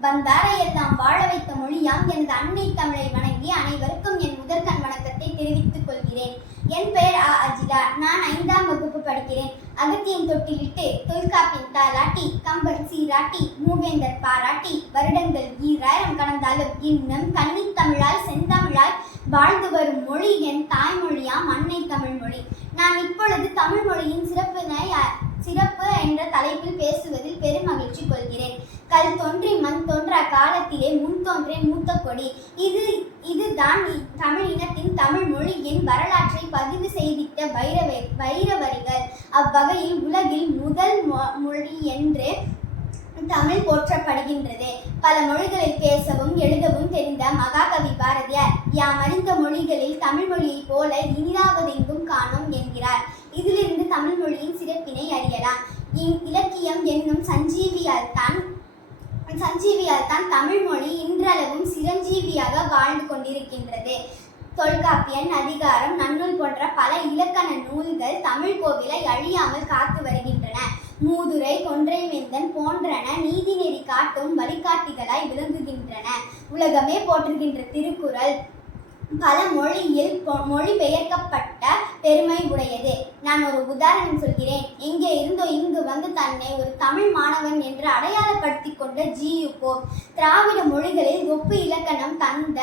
மொழி வந்தாரை எல்லாம் வாழ வைத்த மொழியாம் எனது அன்னை தமிழை வணங்கி அனைவருக்கும் என் முதற்கண் வணக்கத்தை தெரிவித்துக் கொள்கிறேன். என் பெயர் ஆ. அஜிதா. நான் ஐந்தாம் வகுப்பு படிக்கிறேன். அகத்தியின் தொட்டிலிட்டு தொல்காப்பின் தாலாட்டி கம்பர் சீராட்டி மூவேந்தர் பாராட்டி வருடங்கள் ஈராயிரம் கடந்தாலும் இன்னும் கன்னித் தமிழாய் செந்தமிழாய் வாழ்ந்து வரும் மொழி என் தாய்மொழியாம் அன்னை தமிழ் மொழி. நான் இப்பொழுது தமிழ் மொழியின் சிறப்பினை சிறப்பு என்ற தலைப்பில் பேசுவதில் பெரும் மகிழ்ச்சி கொள்கிறேன். காலத்திலே முன் தோன்றிய மூத்த கொடி. இது இதுதான் தமிழ் இனத்தின் தமிழ் மொழியின் வரலாற்றை பதிவு செய்திட்ட வைரவ வைரவரிகள் அவ்வகையில் உலகில் முதல் மொ- மொழி என்று தமிழ் போற்றப்படுகின்றது. பல மொழிகளில் பேசவும் எழுதவும் தெரிந்த மகாகவி பாரதியார் யாம் அறிந்த மொழிகளில் தமிழ் மொழியைப் போல இனிதாவதெங்கும் காணோம் என்கிறார். இதிலிருந்து தமிழ் மொழியின் சிறப்பினை அறியலாம். இலக்கியம் என்னும் சஞ்சீவியால் தான் சஞ்சீவியால் தான் தமிழ்மொழி இன்றளவும் சிரஞ்சீவியாக வாழ்ந்து கொண்டிருக்கின்றது. தொல்காப்பியன் அதிகாரம் நன்னூல் போன்ற பல இலக்கண நூல்கள் தமிழ் கோவிலை அழியாமல் காத்து வருகின்றன. மூதுரை கொன்றைவேந்தன் போன்றன நீதிநெறி காட்டும் வழிகாட்டிகளாய் விளங்குகின்றன. உலகமே போற்றுகின்ற திருக்குறள் பல மொழியில் பொ- மொழிபெயர்க்கப்பட்ட பெருமை உடையது. நான் ஒரு உதாரணம் சொல்கிறேன். எங்கே இருந்தோ இங்கு வந்து தன்னை ஒரு தமிழ் மாணவன் என்று அடையாளப்படுத்தி கொண்ட ஜியு போப் திராவிட மொழிகளில் ஒப்பு இலக்கணம் தந்த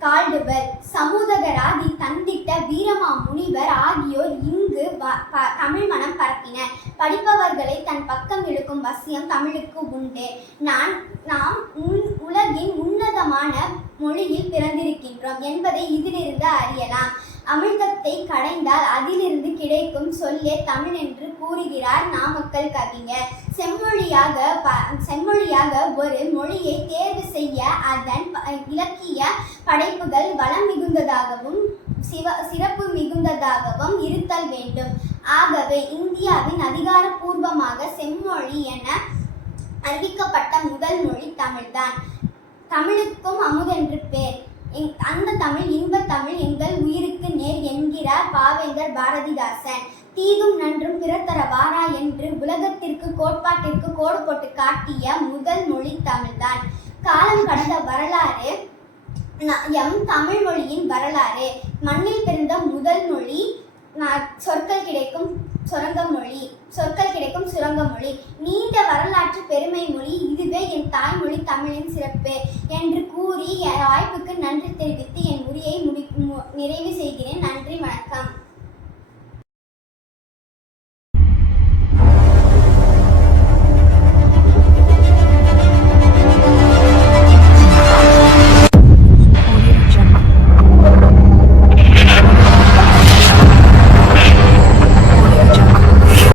கால்டுவர் சமூதகராதி தந்திட்ட வீரமா முனிவர் ஆகியோர் இங்கு ப- தமிழ் மனம் பரப்பினர். படிப்பவர்களை தன் பக்கம் இழுக்கும் வசியம் தமிழுக்கு உண்டு. நான் நாம் உன்- உலகின் உன்னதமான மொழியில் பிறந்திருக்கின்றோம் என்பதை இதிலிருந்து அறியலாம். அமிர்தத்தை கடைந்தால் அதிலிருந்து கிடைக்கும் சொல்லே தமிழ் என்று கூறுகிறார் நாமக்கல் கவிஞர். செம்மொழியாக ப- செம்மொழியாக ஒரு மொழியை தேர்வு செய்ய அதன் இலக்கிய படைப்புகள் வளம் மிகுந்ததாகவும் சிவ சிறப்பு மிகுந்ததாகவும் இருத்தல் வேண்டும். ஆகவே இந்தியாவின் அதிகாரப்பூர்வமாக செம்மொழி என அறிவிக்கப்பட்ட முதல் மொழி தமிழ்தான். தமிழுக்கும் அமுதென்று பேர். அந்த தமிழ் இன்பத் தமிழ் எங்கள் உயிருக்கு நேர் என்கிறார் பாவேந்தர் பாரதிதாசன். தீதும் நன்றும் பிறத்தர வாரா என்று உலகத்திற்கு கோட்பாட்டிற்கு கோடு போட்டு காட்டிய முதல் மொழி தமிழ்தான். காலம் கடந்த வரலாறு எம் தமிழ் மொழியின் வரலாறு. மண்ணில் பிறந்த முதல் மொழி சொற்கள் கிடைக்கும் சுரங்க மொழி சொற்கள் கிடைக்கும் சுரங்க மொழி நீண்ட வரலாற்று பெருமை மொழி. இதுவே என் தாய்மொழி தமிழின் சிறப்பு என்று கூறி என் வாய்ப்புக்கு நன்றி தெரிவித்து என் உரையை முடி மு- நிறைவு செய்கிறேன்.